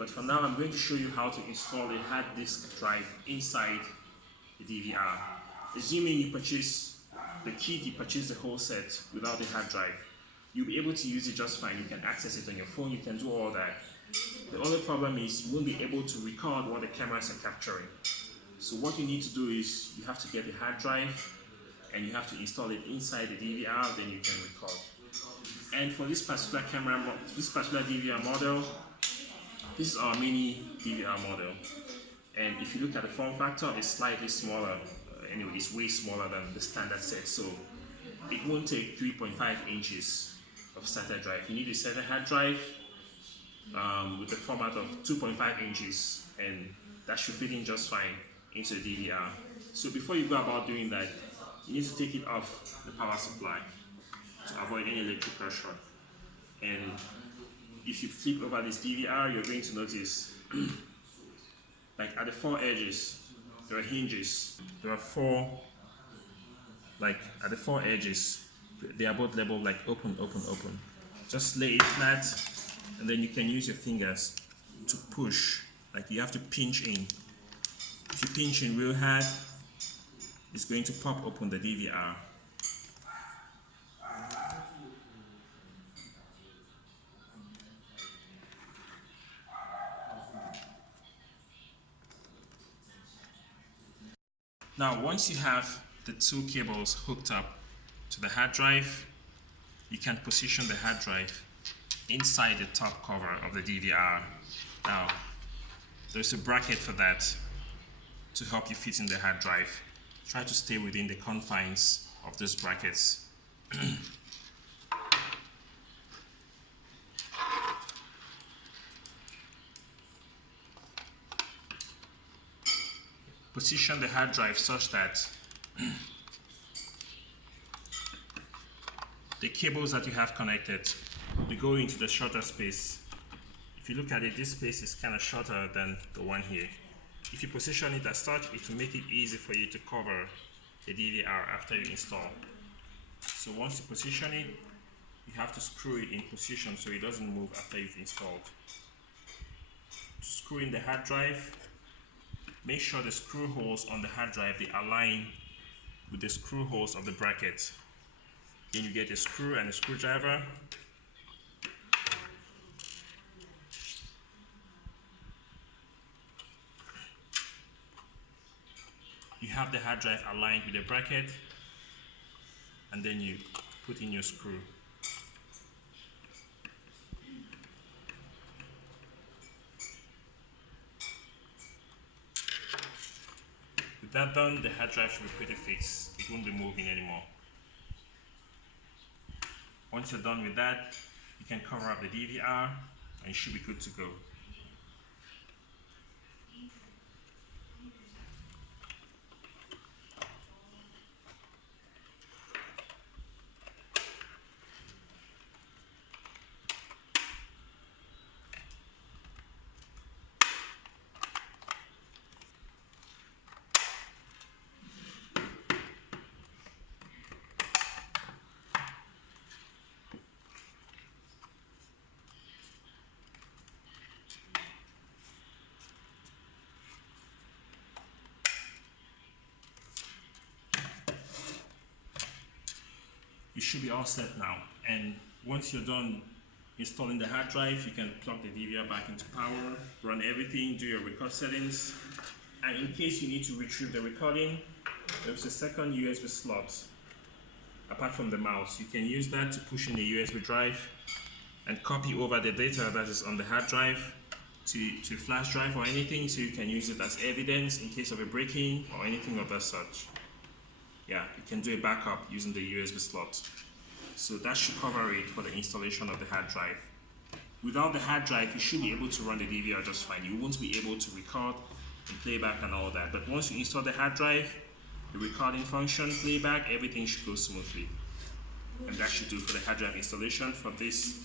But for now, I'm going to show you how to install a hard disk drive inside the DVR. Assuming you purchase the kit, you purchase the whole set without the hard drive, you'll be able to use it just fine. You can access it on your phone, you can do all that. The only problem is you won't be able to record what the cameras are capturing. So what you need to do is you have to get a hard drive and you have to install it inside the DVR, then you can record. And for this particular DVR model, this is our Mini-DVR model. And if you look at the form factor, it's slightly smaller. Anyway, it's way smaller than the standard set. So it won't take 3.5 inches of SATA drive. You need a SATA hard drive with the format of 2.5 inches, and that should fit in just fine into the DVR. So before you go about doing that, you need to take it off the power supply to avoid any electrical short. And if you flip over this DVR, you're going to notice like at the four edges, there are hinges. There are four, like at the four edges, they are both labeled like open, open, open. Just lay it flat, and then you can use your fingers to push. Like you have to pinch in. If you pinch in real hard, it's going to pop open the DVR. Now, once you have the two cables hooked up to the hard drive, you can position the hard drive inside the top cover of the DVR. Now, there's a bracket for that to help you fit in the hard drive. Try to stay within the confines of those brackets. Position the hard drive such that the cables that you have connected will go into the shorter space. If you look at it, this space is kind of shorter than the one here. If you position it as such, it will make it easy for you to cover the DVR after you install. So once you position it, you have to screw it in position so it doesn't move after you've installed. To screw in the hard drive, make sure the screw holes on the hard drive, they align with the screw holes of the bracket. Then you get a screw and a screwdriver. You have the hard drive aligned with the bracket, and then you put in your screw. With that done, the hard drive should be pretty fixed. It won't be moving anymore. Once you're done with that, you can cover up the DVR and you should be good to go. You should be all set now, and once you're done installing the hard drive, you can plug the DVR back into power, run everything, do your record settings, and in case you need to retrieve the recording, there's a second USB slot apart from the mouse. You can use that to push in the USB drive and copy over the data that is on the hard drive to flash drive or anything, so you can use it as evidence in case of a break-in or anything of that such. Yeah, you can do a backup using the USB slot. So that should cover it for the installation of the hard drive. Without the hard drive, you should be able to run the DVR just fine. You won't be able to record and playback and all that. But once you install the hard drive, the recording function, playback, everything should go smoothly. And that should do for the hard drive installation for this